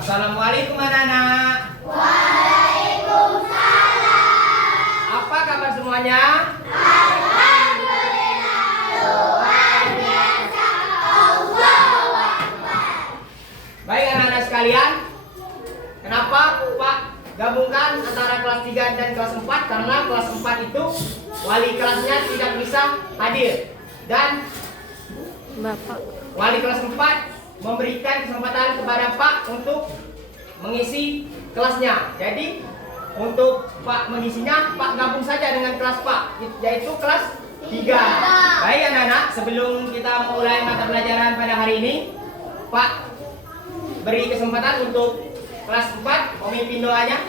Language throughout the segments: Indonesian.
Assalamualaikum anak-anak. Waalaikumsalam. Apa kabar semuanya? Alhamdulillah, luar biasa. Allahu Akbar. Baik anak-anak sekalian, kenapa Pak gabungkan antara kelas 3 dan kelas 4? Karena kelas 4 itu wali kelasnya tidak bisa hadir. Dan wali kelas 4 memberikan kesempatan kepada Pak untuk mengisi kelasnya. Jadi untuk Pak mengisinya, Pak gabung saja dengan kelas Pak, yaitu kelas 3. Baik anak-anak, sebelum kita mulai mata pelajaran pada hari ini, Pak beri kesempatan untuk kelas 4 memimpin doanya.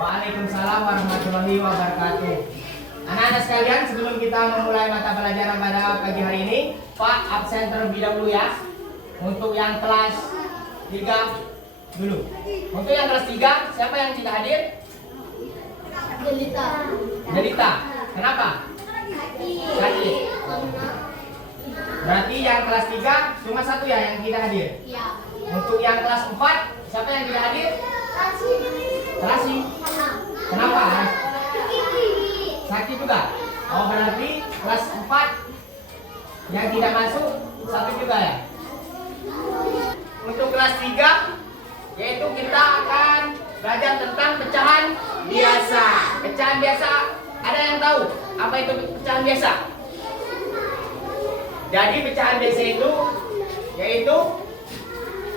Waalaikumsalam warahmatullahi wabarakatuh. Anak-anak sekalian, sebelum kita memulai mata pelajaran pada pagi hari ini, Pak absen terlebih dahulu ya. Untuk yang kelas 3 dulu. Untuk yang kelas 3, siapa yang tidak hadir? Jelita. Kenapa? Sakit. Berarti yang kelas 3 cuma satu ya yang tidak hadir. Untuk yang kelas 4, siapa yang tidak hadir? Rasi. Kenapa? Sakit juga. Oh, berarti kelas 4 yang tidak masuk satu juga ya. Untuk kelas 3, yaitu kita akan belajar tentang pecahan biasa. Pecahan biasa, ada yang tahu apa itu pecahan biasa? Jadi pecahan biasa itu yaitu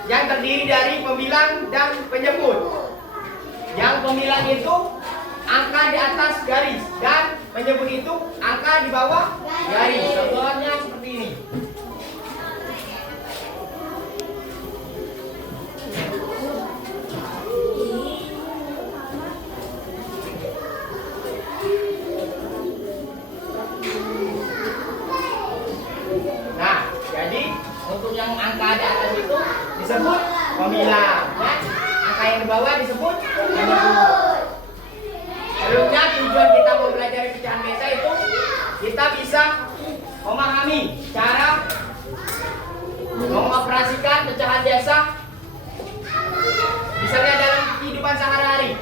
yang terdiri dari pembilang dan penyebut. Yang pembilang itu angka di atas garis dan penyebut itu angka di bawah garis. Contohnya seperti ini. Nah, jadi untuk yang angka di atas itu disebut pembilang, ya. Angka yang di bawah disebut penyebut. Sebelumnya tujuan kita mempelajari pecahan biasa itu kita bisa memahami cara mengoperasikan pecahan biasa, misalnya dalam kehidupan sehari-hari.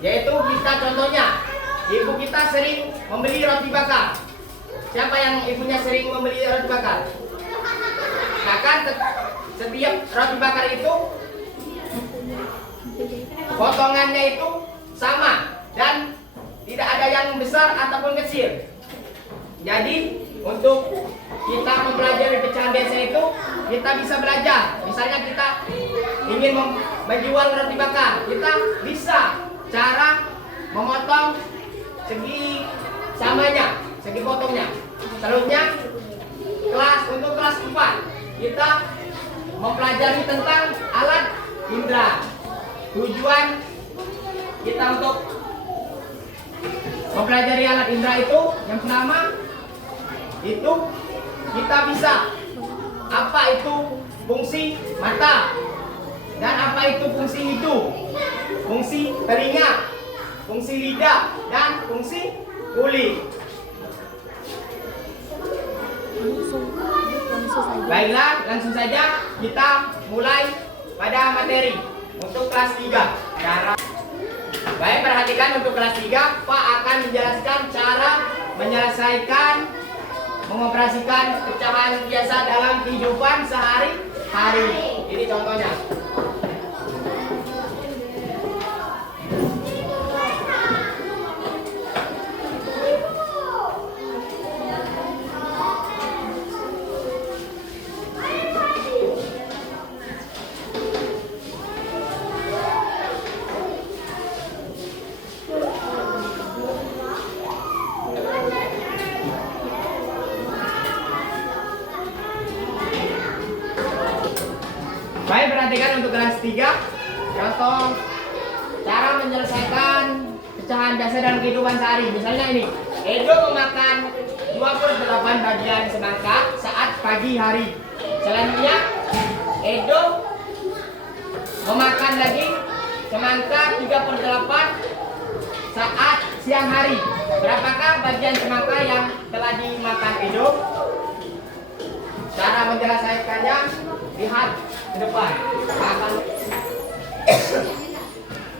Yaitu kita contohnya, ibu kita sering membeli roti bakar. Siapa yang ibunya sering membeli roti bakar? Bahkan setiap roti bakar itu potongannya itu sama dan tidak ada yang besar ataupun kecil. Jadi untuk kita mempelajari pecahan biasa itu kita bisa belajar. Misalnya kita ingin menjual roti bakar, kita bisa cara memotong segi samanya, segi potongnya. Selanjutnya untuk kelas 4 kita mempelajari tentang alat indera. Tujuan kita untuk mempelajari alat indera itu yang pertama itu kita bisa apa itu fungsi mata dan apa itu fungsi hidung, fungsi telinga, fungsi lidah, dan fungsi kulit. Baiklah, langsung saja kita mulai pada materi untuk kelas 3. Baik, perhatikan untuk kelas 3, Pak akan menjelaskan cara menyelesaikan mengoperasikan pecahan biasa dalam kehidupan sehari-hari. Ini contohnya. Baik, perhatikan untuk kelas 3. Contoh cara menyelesaikan pecahan biasa dalam kehidupan sehari. Misalnya ini, Edo memakan 2/8 bagian semangka saat pagi hari. Selanjutnya, Edo memakan lagi semangka 3/8 saat siang hari. Berapakah bagian semangka yang telah dimakan Edo? Cara menyelesaikannya, lihat ke depan.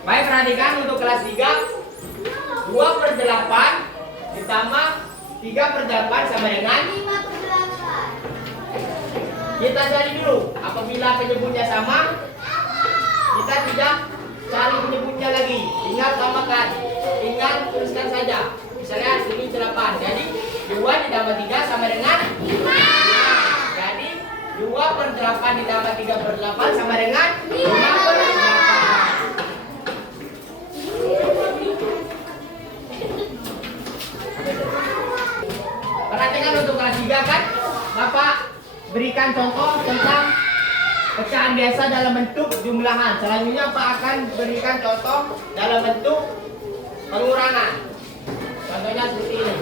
Baik, perhatikan untuk kelas 3. 2/8 ditambah 3/8 sama dengan 5/8. kita cari dulu. Apabila penyebutnya sama, kita tidak cari penyebutnya lagi, tinggal tambahkan, tinggal tuliskan saja. Misalnya ini 8, jadi 2 ditambah 3 sama dengan 5. Jadi 2/8 ditambah 3/8 sama dengan 5/8. Perhatikan untuk kelas 3 kan, Bapak berikan contoh tentang pecahan biasa dalam bentuk jumlahan. Selanjutnya Pak akan berikan contoh dalam bentuk pengurangan. Contohnya seperti ini.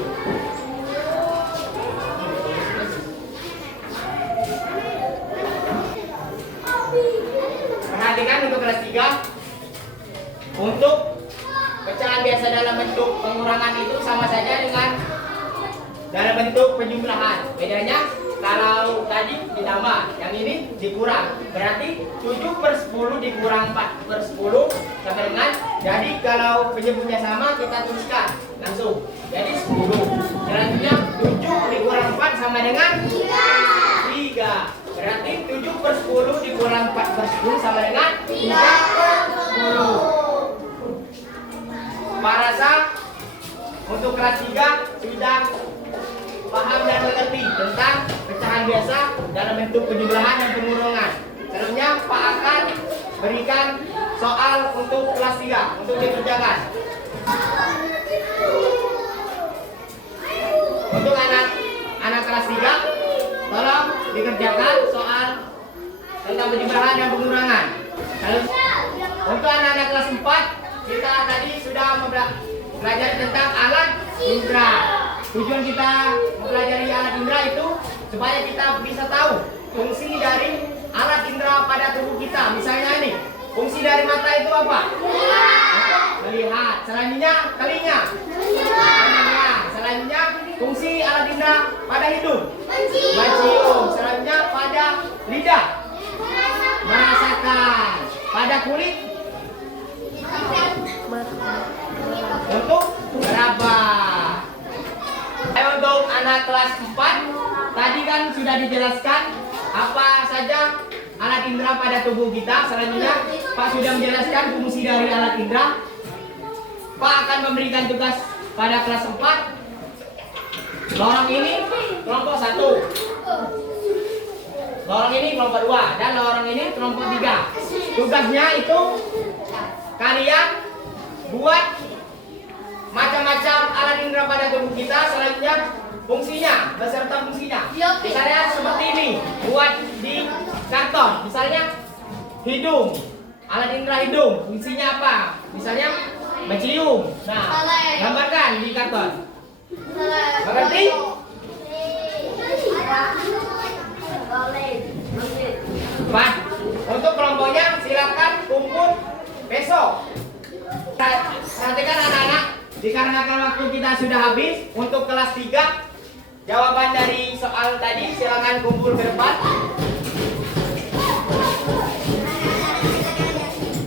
Perhatikan untuk kelas 3. Untuk pecahan biasa dalam bentuk pengurangan itu sama saja dengan dalam bentuk penjumlahan. Bedanya kalau tadi ditambah, yang ini dikurang. Berarti 7/10 dikurang 4/10 sama dengan. Jadi kalau penyebutnya sama, kita tuliskan langsung. Jadi 10. Selanjutnya 7 dikurang 4 sama dengan 3. Berarti 7/10 dikurang 4/10 sama dengan 3/10. Pak rasa untuk kelas 3 sudah paham dan mengerti tentang pecahan biasa dalam bentuk penjumlahan dan pengurangan. Selanjutnya Pak akan berikan soal untuk kelas 3 untuk dikerjakan. Untuk anak kelas 3, tolong dikerjakan soal tentang penjumlahan dan pengurangan. Lalu untuk anak-anak kelas 4, kita tadi sudah belajar tentang alat indera. Tujuan kita mempelajari alat indera itu supaya kita bisa tahu fungsi dari alat indera pada tubuh kita. Misalnya ini, fungsi dari mata itu apa? Melihat. Selanjutnya telinga. Mendengar. Selanjutnya fungsi alat indera pada hidung. Mencium. Selanjutnya pada lidah. Merasakan. Pada kulit. Untuk meraba. Untuk anak kelas 4, tadi kan sudah dijelaskan apa saja alat indera pada tubuh kita. Selanjutnya Pak sudah menjelaskan fungsi dari alat indera. Pak akan memberikan tugas pada kelas 4. Lorong ini kelompok 1, lorong ini kelompok 2, dan lorong ini kelompok 3. Tugasnya itu kalian buat macam-macam alat indera pada tubuh kita. Selanjutnya fungsinya beserta fungsinya. Misalnya seperti ini, buat di karton. Misalnya hidung, alat indera hidung, fungsinya apa? Misalnya mencium. Nah, gambarkan di karton. Mengerti? Pak, untuk kelompoknya silakan kumpul besok. Perhatikan anak-anak, dikarenakan waktu kita sudah habis untuk kelas 3, jawaban dari soal tadi silakan kumpul ke depan.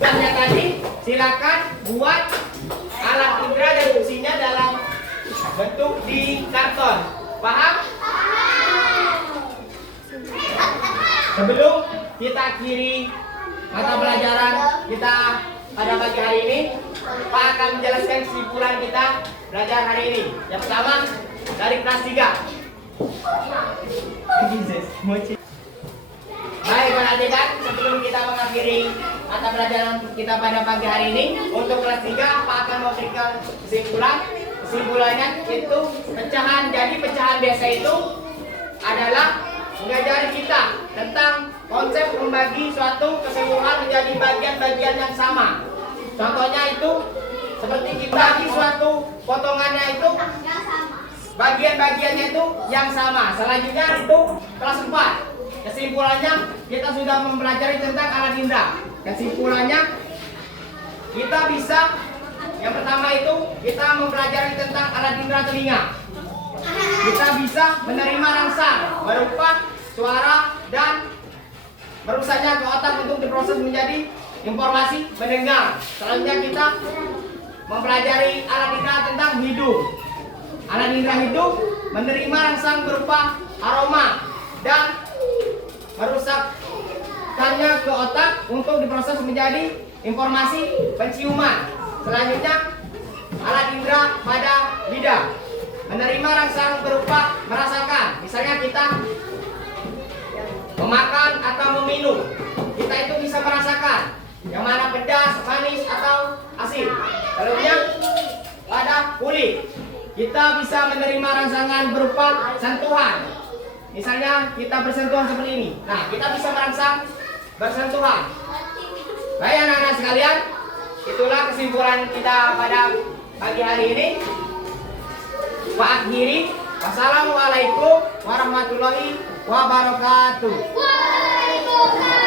Soalnya tadi silakan buat alat indera dan fungsinya dalam bentuk di karton. Paham? Sebelum kita akhiri mata pelajaran kita pada pagi hari ini, Pak akan menjelaskan kesimpulan kita belajar hari ini. Yang pertama dari kelas 3. Baik, perhatikan sebelum kita mengakhiri mata pelajaran kita pada pagi hari ini, untuk kelas 3 Pak akan memberikan kesimpulan. Kesimpulannya itu pecahan. Jadi pecahan biasa itu adalah mengajari kita tentang konsep membagi suatu keseluruhan menjadi bagian-bagian yang sama. Contohnya itu seperti kita bagi suatu potongannya itu bagian-bagiannya itu yang sama. Selanjutnya itu kelas 4. Kesimpulannya kita sudah mempelajari tentang alat indera. Kesimpulannya kita bisa, yang pertama itu kita mempelajari tentang alat indera telinga. Kita bisa menerima rangsang berupa suara dan merusaknya ke otak untuk diproses menjadi informasi mendengar. Selanjutnya kita mempelajari alat indera tentang hidung. Alat indera hidung menerima rangsang berupa aroma dan merusakkannya ke otak untuk diproses menjadi informasi penciuman. Selanjutnya alat indera pada lidah menerima rangsang berupa merasakan. Misalnya kita memakan atau meminum, kita itu bisa merasakan yang mana pedas, manis atau asin. Selanjutnya pada kulit kita bisa menerima rangsangan berupa sentuhan. Misalnya kita bersentuhan seperti ini. Nah, kita bisa merangsang bersentuhan. Baik anak-anak sekalian, itulah kesimpulan kita pada pagi hari ini. Pak akhiri. Wassalamualaikum warahmatullahi wabarakatuh. Waalaikumsalam.